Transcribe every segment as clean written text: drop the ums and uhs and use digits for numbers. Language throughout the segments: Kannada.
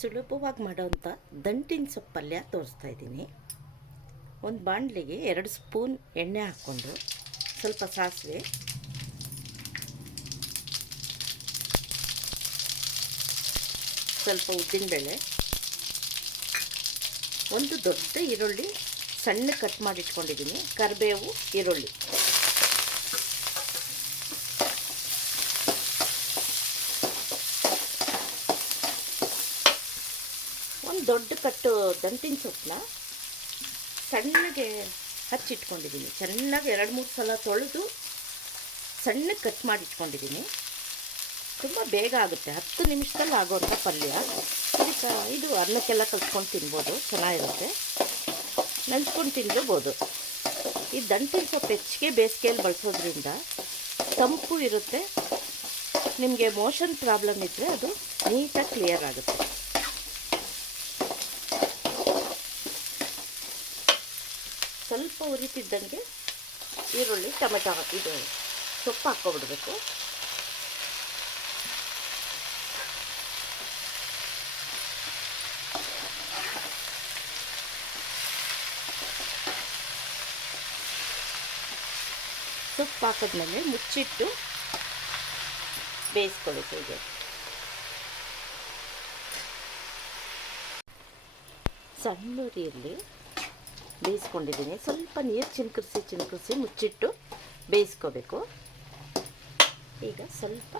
ಸುಲಭವಾಗಿ ಮಾಡೋವಂಥ ದಂಟಿನ ಸೊಪ್ಪು ಪಲ್ಯ ತೋರಿಸ್ತಾ ಇದ್ದೀನಿ. ಒಂದು ಬಾಣಲೆಗೆ 2 ಸ್ಪೂನ್ ಎಣ್ಣೆ ಹಾಕ್ಕೊಂಡು ಸ್ವಲ್ಪ ಸಾಸಿವೆ, ಸ್ವಲ್ಪ ಉದ್ದಿನಬೇಳೆ, ಒಂದು ದೊಡ್ಡ ಈರುಳ್ಳಿ ಸಣ್ಣ ಕಟ್ ಮಾಡಿ ಇಟ್ಕೊಂಡಿದ್ದೀನಿ, ಕರಿಬೇವು, ಈರುಳ್ಳಿ, ಒಂದು ದೊಡ್ಡ ಕಟ್ಟು ದಂಟಿನ ಸೊಪ್ಪನ್ನ ಸಣ್ಣಗೆ ಹಚ್ಚಿಟ್ಕೊಂಡಿದ್ದೀನಿ. ಚೆನ್ನಾಗಿ 2-3 ಸಲ ತೊಳೆದು ಸಣ್ಣಗೆ ಕಟ್ ಮಾಡಿ ಇಟ್ಕೊಂಡಿದ್ದೀನಿ. ತುಂಬ ಬೇಗ ಆಗುತ್ತೆ, 10 ನಿಮಿಷದಲ್ಲಿ ಆಗೋವಂಥ ಪಲ್ಯ. ಇದು ಅನ್ನಕ್ಕೆಲ್ಲ ಕಲ್ಸ್ಕೊಂಡು ತಿನ್ಬೋದು, ಚೆನ್ನಾಗಿರುತ್ತೆ. ನೆನೆಸ್ಕೊಂಡು ತಿನ್ಬೋದು. ಈ ದಂಟಿನ ಸೊಪ್ಪು ಹೆಚ್ಚಿಗೆ ಬೇಸಿಗೆಯಲ್ಲಿ ಬಳಸೋದ್ರಿಂದ ತಂಪು ಇರುತ್ತೆ. ನಿಮಗೆ ಮೋಷನ್ ಪ್ರಾಬ್ಲಮ್ ಇದ್ದರೆ ಅದು ನೀಟಾಗಿ ಕ್ಲಿಯರ್ ಆಗುತ್ತೆ. ಸ್ವಲ್ಪ ಉರಿತಿದ್ದಂಗೆ ಈರುಳ್ಳಿ, ಟೊಮೆಟೊ ಇದು ಸೊಪ್ಪು ಹಾಕ್ಕೊಬಿಡ್ಬೇಕು. ಸೊಪ್ಪು ಹಾಕಿದ್ಮೇಲೆ ಮುಚ್ಚಿಟ್ಟು ಬೇಯಿಸ್ಕೊಬೇಕು. ಹೀಗೆ ಸಣ್ಣ ಉರಿಯಲ್ಲಿ ಬೇಯಿಸ್ಕೊಂಡಿದ್ದೀನಿ. ಸ್ವಲ್ಪ ನೀರು ಚಿನ್ಕರಿಸಿ ಮುಚ್ಚಿಟ್ಟು ಬೇಯಿಸ್ಕೋಬೇಕು. ಈಗ ಸ್ವಲ್ಪ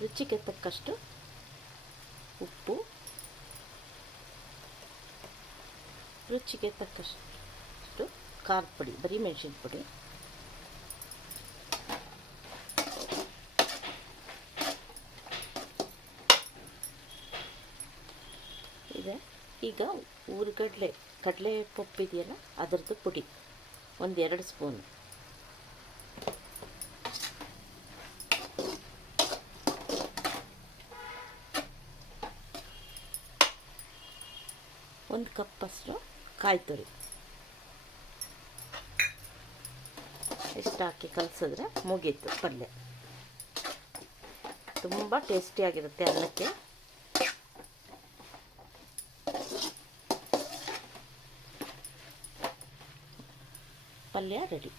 ರುಚಿಗೆ ತಕ್ಕಷ್ಟು ಉಪ್ಪು, ರುಚಿಗೆ ತಕ್ಕಷ್ಟು ಖಾರದ ಪುಡಿ, ಬರೀ ಮೆಣಸಿನ ಪುಡಿ, ಇದೆ. ಈಗ ಕಡಲೆ ಪಪ್ಪು ಇದೆಯಲ್ಲ ಅದರದ್ದು ಪುಡಿ ಒಂದು 2 ಸ್ಪೂನ್, ಒಂದು ಕಪ್ಪಷ್ಟು ಕಾಯಿ ತುರಿ, ಇಷ್ಟು ಹಾಕಿ ಕಲಸಿದ್ರೆ ಮುಗೀತು ಪಲ್ಯ. ತುಂಬ ಟೇಸ್ಟಿಯಾಗಿರುತ್ತೆ ಅನ್ನಕ್ಕೆ. ಪಲ್ಯ ರೆಡಿ.